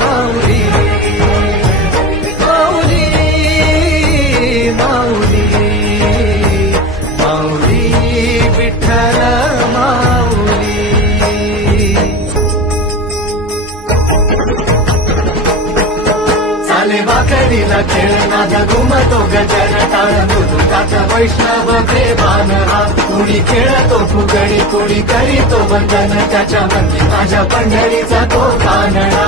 माऊली माऊली माऊली माऊली विठ्ठल माऊली. चाले खेळ माझा घुमतो गजर मृदुकाचा वैष्णव देवान हा. कुणी खेळतो फुगडी कुणी करीतो वंदन त्याच्या मध्ये माझ्या पंढरीचा तो कानडा